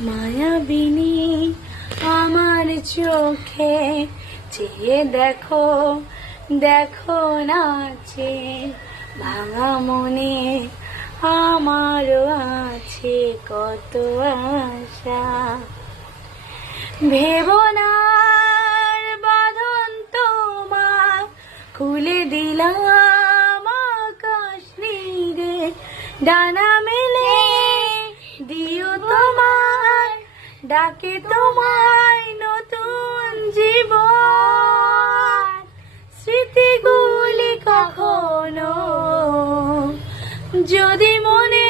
মায়াবিনী আমার চোখে চেয়ে দেখো, দেখো নাচে ভাঙা মনে আমারও আছে কত আশা। ভেবো না আর বাঁধন তোমার, খুলে দিলাম আকাশ নীড়ে, ডানা মেলে দিও তোমার ডাকে তোমায় নতুন জীবন। স্মৃতিগুলি কখনো যদি মনে